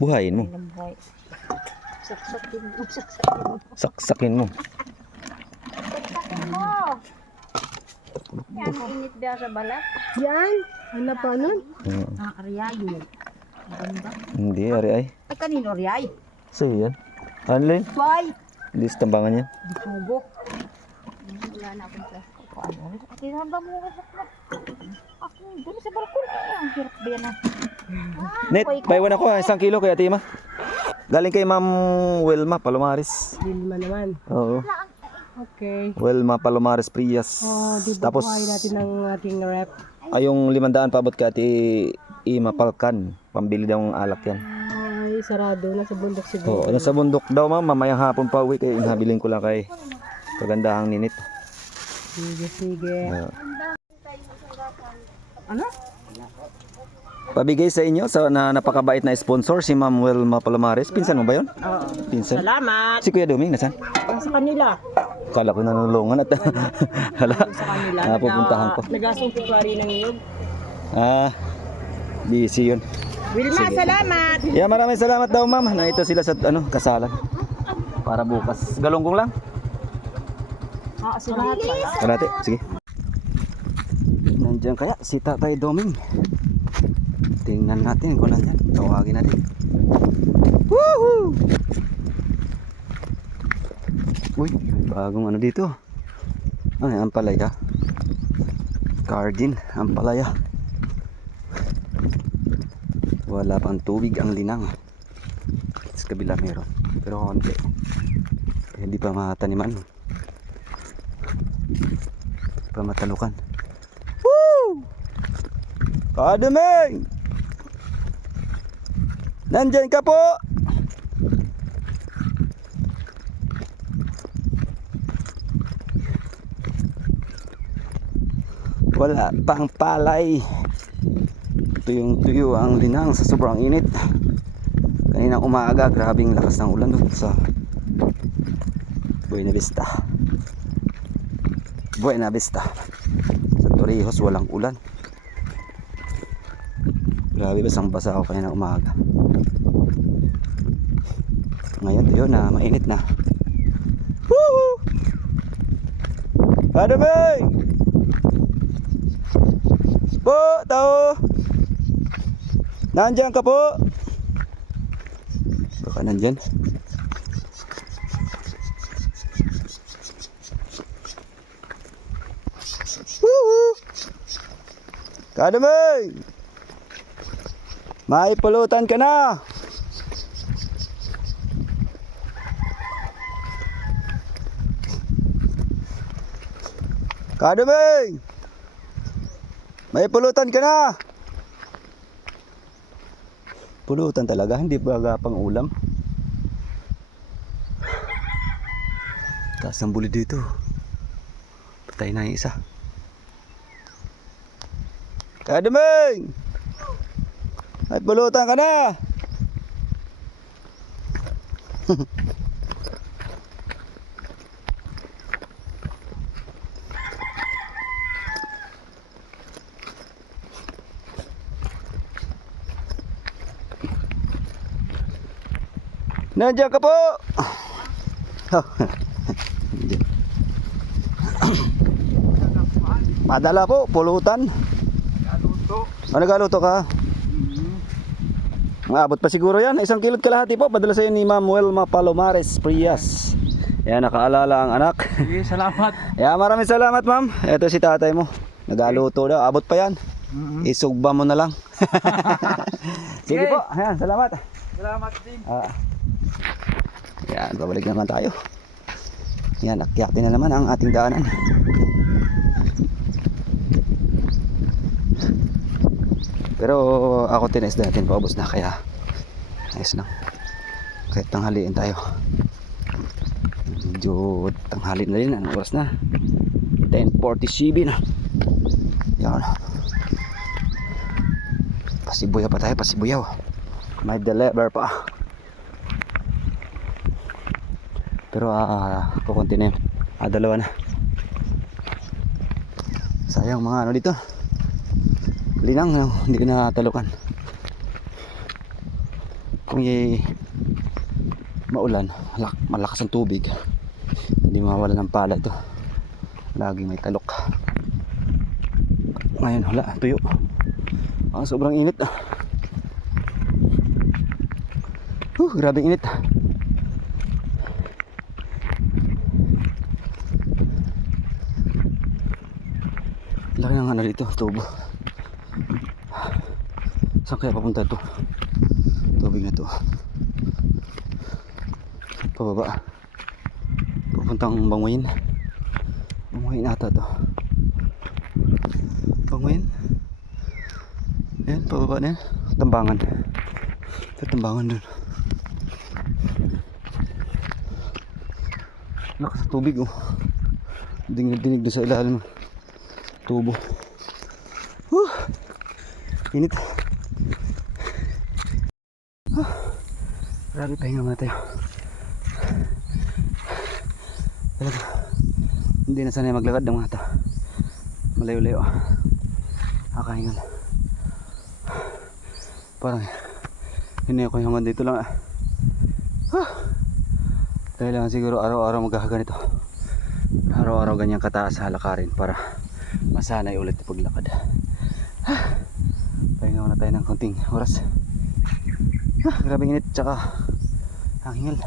Buhayin mo. Saksakin mo. Saksakin mo. Saksakin mo. Yan, init ba sa balat? Yan. Ano pa nun? Aryayo. Maganda. Hindi, ari ay. Ay, kanino Aryay? Sa'yo yan. Ano lang? Bye! Hindi sa tambangan yan. Bisugo. Wala na akong plastic. Ano? Kinahanda mo ka sa ako, doon sa balkon. Ang hirap ba yan ah? Net, paiwan ako 1 kilo kay Ate Ima. Galing kay Ma'am Wilma Palomares. Dilma naman. Oo. Okay. Wilma Palomares Prias. Oh, di ba Tapos buhayin natin ng ating rep? ay yung 500 paabot kay Ate Ima Palkan. Pambili daw ng alak yan. Ay, sarado. Nasa bundok Oo, siguro. nasa bundok daw ma'am. Mamayang hapon pa uwi kaya inhabiling ko lang kay kagandahang ninit. Sige, sige. Ano? Pabigay sa inyo sa na napakabait na sponsor si Ma'am Wilma Palomares. Pinsan mo ba 'yon? Oo. Pinsan. Salamat. Si Kuya Duming nasan? Sa kanila. Kala ko nanulungan at hala. Sa kanila. Pupuntahan ko. Nagasong tuwari ng iyog. Busy 'yun. Wilma, Sige. salamat. Yeah, maraming salamat daw ma'am. Na ito sila sa kasalan. Para bukas. Galunggong lang. Salamat pala. Karate, sige. Nandiyan kaya si Tatay Doming. Tingnan natin kung nandiyan. Tawagin natin. Woohoo! Uy, may bagong ano dito. Ay, ampalaya. Garden, ampalaya. Wala pang tubig ang linang. Sa kabila meron. Pero konti. Hindi pa mataniman. Hindi pa matalukan. Woo! Kadaming! Nandyan ka po! Wala pang palay. Tuyong-tuyo ang linang sa sobrang init. Kaninang umaga, grabing lakas ng ulan doon sa Buena Vista. Buena Vista. Sa Torrijos walang ulan. Grabe, basang-basa ako kaninang umaga. Ngayon tayo na mainit na. Woohoo! Kadamay! Po, tao! Nandiyan ka po? Baka nandyan. Woohoo! Kadamay! May pulutan ka na! Kadamay! May pulutan ka na! Pulutan talaga, hindi baga pang ulam. Taas ng buli dito. Patay na yung isa. Kadamay! May pulutan ka na! Nandiyan ka po! Padala po, pulutan. Ano galuto ka? Maabot pa siguro yan. 1 kilot kalahati po. Padala sa iyo ni Ma'am Wilma Palomares Prias. Yan, nakaalala ang anak. Sige, salamat. Yan, maraming salamat ma'am. Ito si tatay mo. Nagaluto daw. Abot pa yan. Isugba mo na lang. Sige po. Ayan, salamat. Salamat din. Yan, babalik naman tayo. Yan, akyatin na naman ang ating daanan. Pero ako tinis natin, paubos na kaya ayos lang. Kahit tanghaliin tayo. Medyo tanghali na rin, anong oras na? 10:47 na. Yan. Pasibuyaw pa tayo, pasibuyaw. May deliver pa. Pero kukunti na yun. Dalawa na. Sayang mga ano dito. Linang, no? Hindi ko natalukan. kung maulan, malakas ang tubig, hindi mawala ng pala ito. Laging may talok. Ngayon wala, tuyo. Sobrang init. Grabe init. Laki ng ano dito, tubo. Saan kaya papunta to? Tubig na to. Pababa. Papuntang Banguin. Banguin ata to. Banguin. Ayan, pababa na yan. Tambangan. Ito, tambangan dun. Lakas sa tubig oh. Dinig doon sa ilalim. Tubo. Init. Grabe, pahinga muna tayo. Talaga, hindi na sanay maglakad ng mga ito. Malayo-layo. Kakahingal. Parang hindi ako hanggang dito lang. Kailangan siguro araw-araw magkakaganito. Araw-araw ganyang kataas sa halakarin para masanay ulit yung paglakad. Pahinga muna tayo ng konting oras. Grabe init tsaka ang hingal.